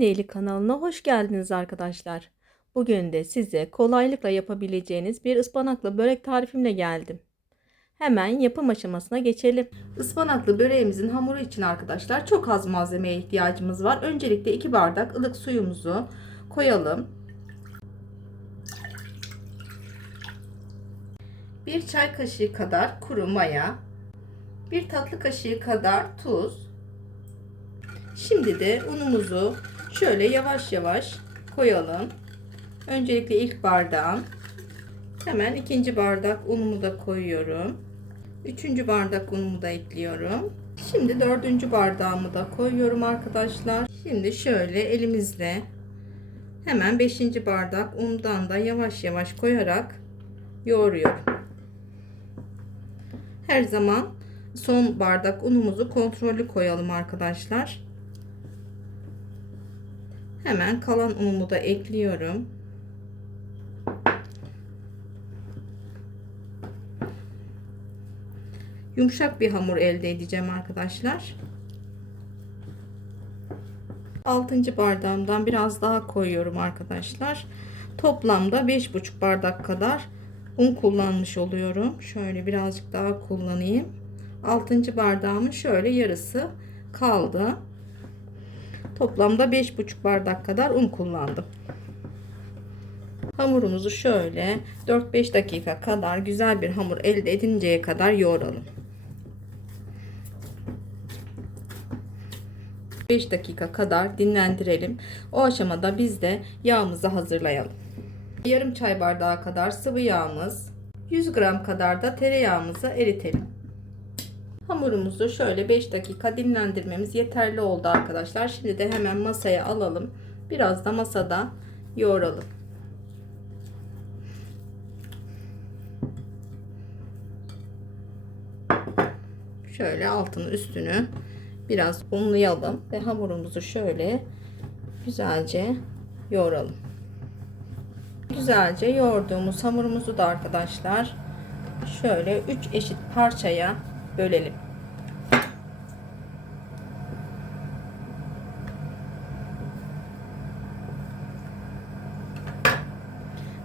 Anneyli kanalına hoş geldiniz arkadaşlar. Bugün de size kolaylıkla yapabileceğiniz bir ıspanaklı börek tarifimle geldim. Hemen yapım aşamasına geçelim. Ispanaklı böreğimizin hamuru için arkadaşlar çok az malzemeye ihtiyacımız var. Öncelikle 2 bardak ılık suyumuzu koyalım. 1 çay kaşığı kadar kuru maya, 1 tatlı kaşığı kadar tuz, Şimdi de unumuzu şöyle yavaş yavaş koyalım. Öncelikle ilk bardağım. Hemen ikinci bardak unumu da koyuyorum. Üçüncü bardak unumu da ekliyorum. Şimdi dördüncü bardağımı da koyuyorum arkadaşlar. Şimdi şöyle elimizle hemen beşinci bardak undan da yavaş yavaş koyarak yoğuruyorum. Her zaman son bardak unumuzu kontrollü koyalım arkadaşlar. Hemen kalan unumu da ekliyorum. Yumuşak bir hamur elde edeceğim arkadaşlar. 6. bardağımdan biraz daha koyuyorum arkadaşlar. Toplamda 5,5 bardak kadar un kullanmış oluyorum. Şöyle birazcık daha kullanayım. 6. bardağımın şöyle yarısı kaldı. Toplamda 5,5 bardak kadar un kullandım. Hamurumuzu şöyle 4-5 dakika kadar güzel bir hamur elde edinceye kadar yoğuralım. 5 dakika kadar dinlendirelim. O aşamada biz de yağımızı hazırlayalım. Yarım çay bardağı kadar sıvı yağımız, 100 gram kadar da tereyağımızı eritelim. Hamurumuzu şöyle 5 dakika dinlendirmemiz yeterli oldu arkadaşlar. Şimdi de hemen masaya alalım. Biraz da masada yoğuralım. Şöyle altını üstünü biraz unlayalım ve hamurumuzu şöyle güzelce yoğuralım. Güzelce yoğurduğumuz hamurumuzu da arkadaşlar şöyle 3 eşit parçaya bölelim.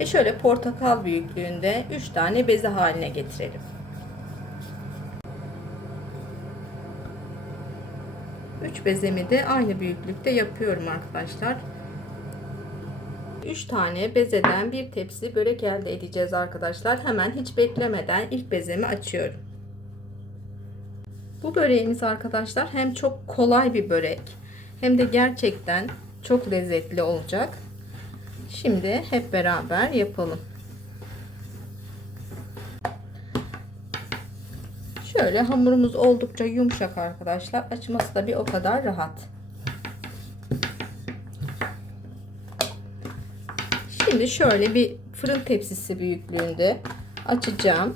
Ve şöyle portakal büyüklüğünde 3 tane beze haline getirelim. 3 bezemi de aynı büyüklükte yapıyorum arkadaşlar. 3 tane bezeden bir tepsi börek elde edeceğiz arkadaşlar. Hemen hiç beklemeden ilk bezemi açıyorum. Bu böreğimiz arkadaşlar hem çok kolay bir börek hem de gerçekten çok lezzetli olacak. Şimdi hep beraber yapalım. Şöyle hamurumuz oldukça yumuşak arkadaşlar. Açması da bir o kadar rahat. Şimdi şöyle bir fırın tepsisi büyüklüğünde açacağım.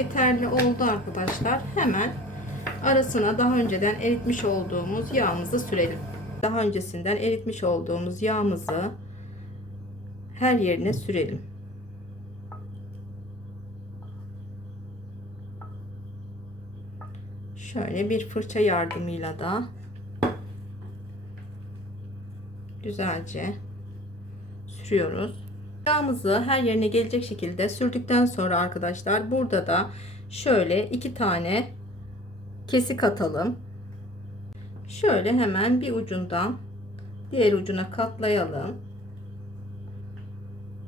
Yeterli oldu arkadaşlar. Hemen arasına daha önceden eritmiş olduğumuz yağımızı sürelim. Daha öncesinden eritmiş olduğumuz yağımızı her yerine sürelim. Şöyle bir fırça yardımıyla da güzelce sürüyoruz. Yağımızı her yerine gelecek şekilde sürdükten sonra arkadaşlar burada da şöyle iki tane kesik atalım. Şöyle hemen bir ucundan diğer ucuna katlayalım.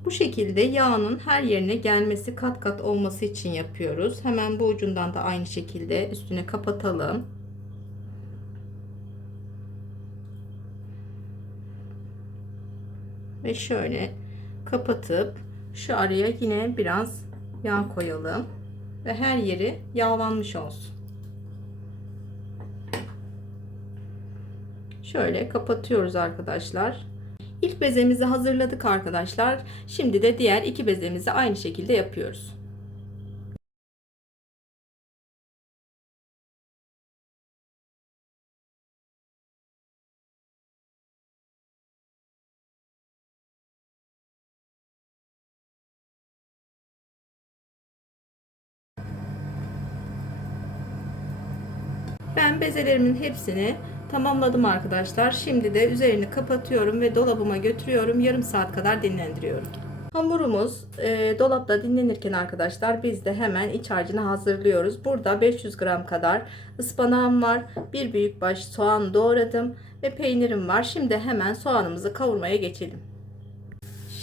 Bu şekilde yağının her yerine gelmesi kat kat olması için yapıyoruz. Hemen bu ucundan da aynı şekilde üstüne kapatalım. Ve şöyle kapatıp şu araya yine biraz yağ koyalım ve her yeri yağlanmış olsun. Şöyle kapatıyoruz arkadaşlar. İlk bezemizi hazırladık arkadaşlar. Şimdi de diğer iki bezemizi aynı şekilde yapıyoruz. Ben bezelerimin hepsini tamamladım arkadaşlar. Şimdi de üzerini kapatıyorum ve dolabıma götürüyorum. Yarım saat kadar dinlendiriyorum. Hamurumuz e, dolapta dinlenirken arkadaşlar biz de hemen iç harcını hazırlıyoruz. Burada 500 gram kadar ıspanağım var. Bir büyük baş soğan doğradım ve peynirim var. Şimdi hemen soğanımızı kavurmaya geçelim.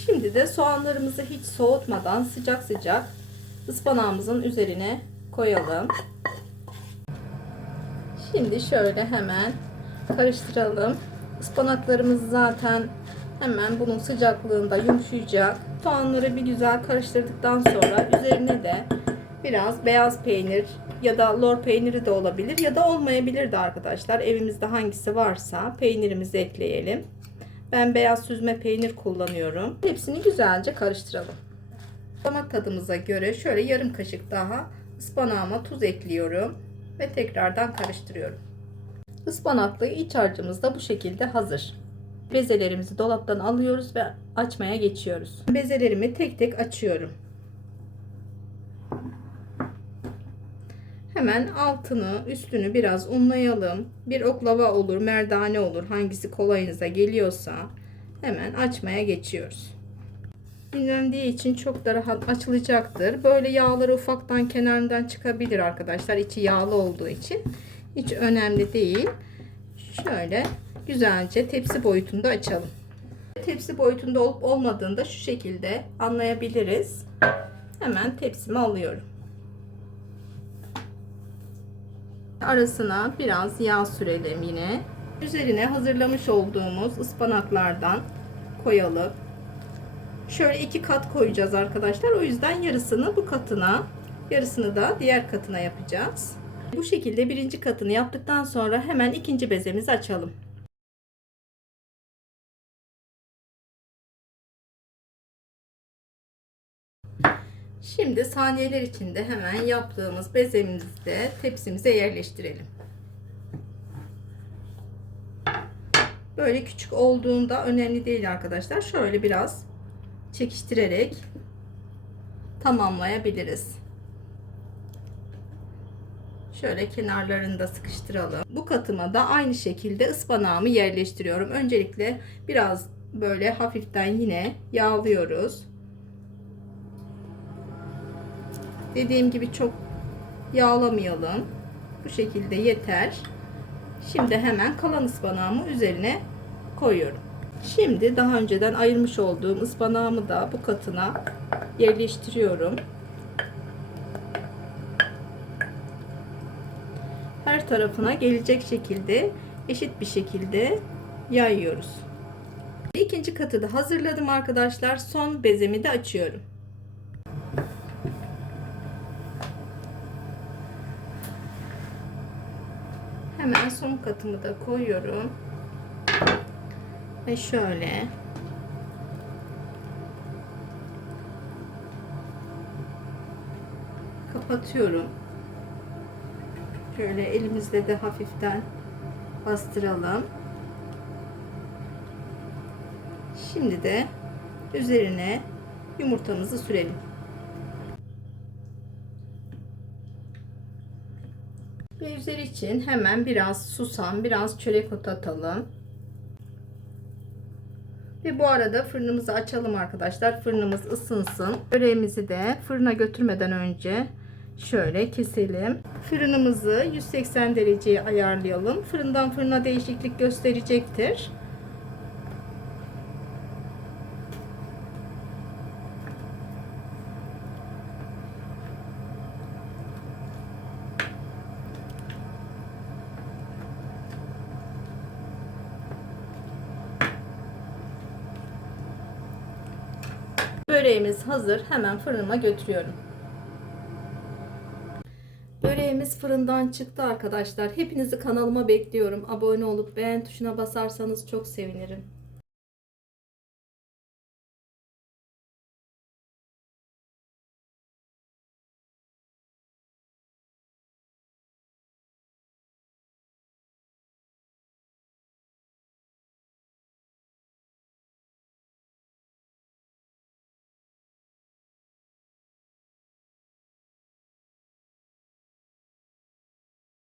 Şimdi de soğanlarımızı hiç soğutmadan sıcak sıcak ıspanağımızın üzerine koyalım. Şimdi şöyle hemen karıştıralım. Ispanaklarımız zaten hemen bunun sıcaklığında yumuşayacak. Soğanları bir güzel karıştırdıktan sonra üzerine de biraz beyaz peynir ya da lor peyniri de olabilir ya da olmayabilir de arkadaşlar. Evimizde hangisi varsa peynirimizi ekleyelim. Ben beyaz süzme peynir kullanıyorum. Hepsini güzelce karıştıralım. Damak tadımıza göre şöyle yarım kaşık daha ıspanağıma tuz ekliyorum ve tekrardan karıştırıyorum. Ispanaklı iç harcımız da bu şekilde hazır. Bezelerimizi dolaptan alıyoruz ve açmaya geçiyoruz. Bezelerimi tek tek açıyorum. Hemen altını, üstünü biraz unlayalım. Bir oklava olur, merdane olur. Hangisi kolayınıza geliyorsa hemen açmaya geçiyoruz. Dinlendiği için çok da rahat açılacaktır. Böyle yağları ufaktan kenarından çıkabilir arkadaşlar. İçi yağlı olduğu için. Hiç önemli değil. Şöyle güzelce tepsi boyutunda açalım. Tepsi boyutunda olup olmadığını da şu şekilde anlayabiliriz. Hemen tepsime alıyorum. Arasına biraz yağ sürelim yine. Üzerine hazırlamış olduğumuz ıspanaklardan koyalım. Şöyle iki kat koyacağız arkadaşlar. O yüzden yarısını bu katına, yarısını da diğer katına yapacağız. Bu şekilde birinci katını yaptıktan sonra hemen ikinci bezemizi açalım. Şimdi saniyeler içinde hemen yaptığımız bezemizi de tepsimize yerleştirelim. Böyle küçük olduğunda önemli değil arkadaşlar. Şöyle biraz çekiştirerek tamamlayabiliriz. Şöyle kenarlarını da sıkıştıralım. Bu katıma da aynı şekilde ıspanağımı yerleştiriyorum. Öncelikle biraz böyle hafiften yine yağlıyoruz. Dediğim gibi çok yağlamayalım. Bu şekilde yeter. Şimdi hemen kalan ıspanağımı üzerine koyuyorum. Şimdi daha önceden ayırmış olduğum ıspanağımı da bu katına yerleştiriyorum. Her tarafına gelecek şekilde eşit bir şekilde yayıyoruz. İkinci katı da hazırladım arkadaşlar. Son bezemi de açıyorum. Hemen son katımı da koyuyorum. Ve şöyle kapatıyorum. Şöyle elimizle de hafiften bastıralım. Şimdi de üzerine yumurtamızı sürelim. Ve üzeri için hemen biraz susam, biraz çörek otu atalım. Ve bu arada fırınımızı açalım arkadaşlar. Fırınımız ısınsın. Böreğimizi de fırına götürmeden önce şöyle keselim. Fırınımızı 180 dereceye ayarlayalım. Fırından fırına değişiklik gösterecektir. Böreğimiz hazır. Hemen fırınıma götürüyorum. Böreğimiz fırından çıktı arkadaşlar. Hepinizi kanalıma bekliyorum. Abone olup beğen tuşuna basarsanız çok sevinirim.